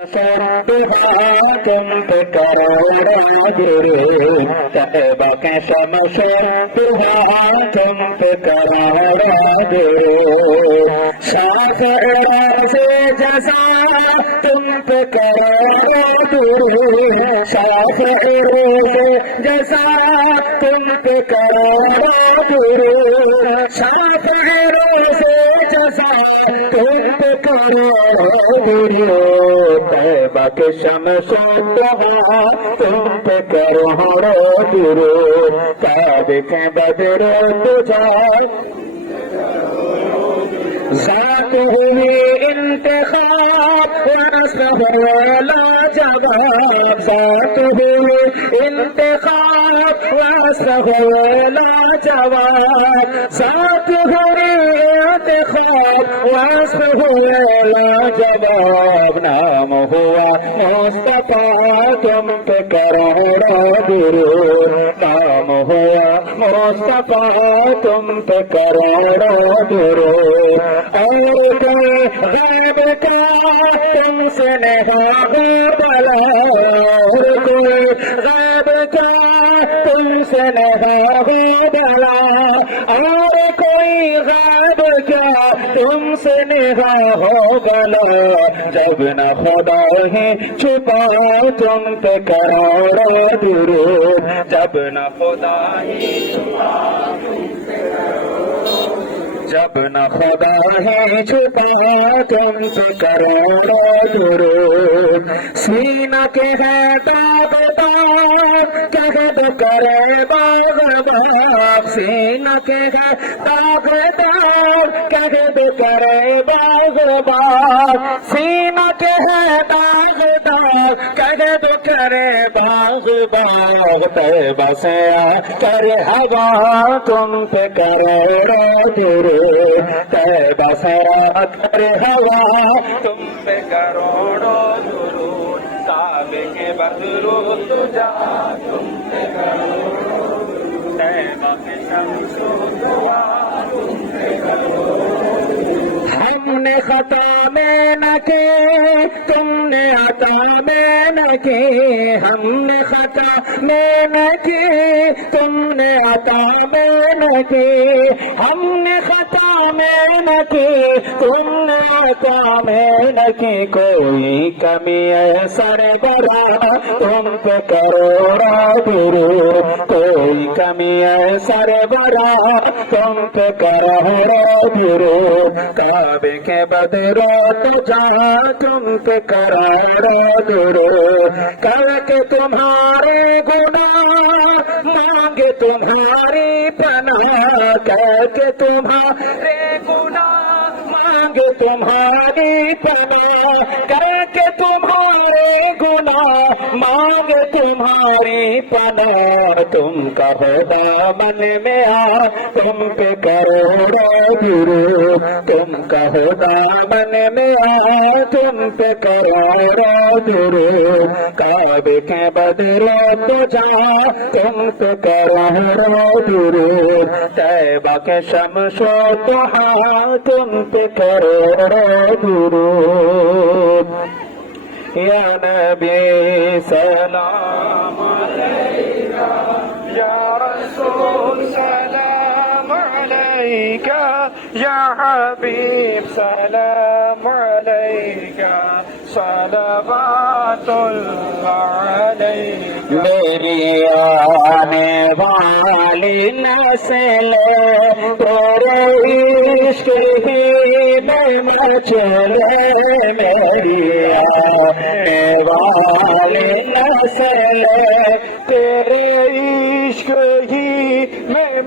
तुम पे करो गुरु तैबा के शमश तुम पे करो गुरु साफ से जजा तुम पे करो गुरु साफ से जजा तुम पे करो गुरु साफ से जजा तुम पे करो गुरु तैबा के शमश तुम पे करो गुरु काबे के बदरो तुझा ज़ात हुई इंतखाब वाला जवाब ज़ात हुई इंतखाब वाला जवाब ज़ात हुई इंतखाब वाला जवाब नाम हुआ मुस्तफा तुम पे करो गुरु नाम हुआ मुस्तफा तुम पे करो गुरु और कोई गैब का तुमसे नहीं बला और कोई गैब का तुमसे नहीं बला और कोई गैब का तुमसे नहीं हो गला जब न खुदा ही छुपा तुम पे करो गुरु जब न खुदा ही छुपा जब न खुदा है छुपा तुम पे करो गुरु सीना के है दाग कह दो करे बाग बाग सीना के है दाग कह दो करे बाग बाग सीना के है दाग कह दो करे बाग बाग तैबा से करे हवा तुम पे करो गुरु तैबा सरा करे हवा तुम पे करोड़ों गुरु काबे के बदलो तुझा तुम पे करोड़ों तैबा के शमशो दुआ तुम पे करोड़ों हमने खता में न की तुमने अता में न की हमने खता में न की तुमने अता में न की हमने खता में न की तुमने अता में न की कोई कमी है सरबरा तुम पे करो गुरु कोई कमी है सरबरा तुम पे करो गुरु काबे के बदरो तुझा तुम पे करो गुरु कल के तुम्हारे गुनाह मांगे तुम्हारी पनाह कल के तुम्हारे गुनाह मांगे तुम्हारी पनाह कल के तुम्हारे गुनाह मांगे तुम्हारी पनाह तुम कहो दामन में आ तुम पे करो गुरु तुम कहो दामन में आ तुम पे करो गुरु काबे के बदलो तुझा तुम पे करो गुरु तैबा के शमशो तुहा तुम पे करो गुरु या नबी सलाम अलैका या रसूल सलाम अलैका या हबीब सलाम अलैका सलवातुल्लाह अलैका मेरी आने वाली नस्ल तेरे इश्क ही में मचले मेरी आने वाली नस्ल तेरे इश्क ही में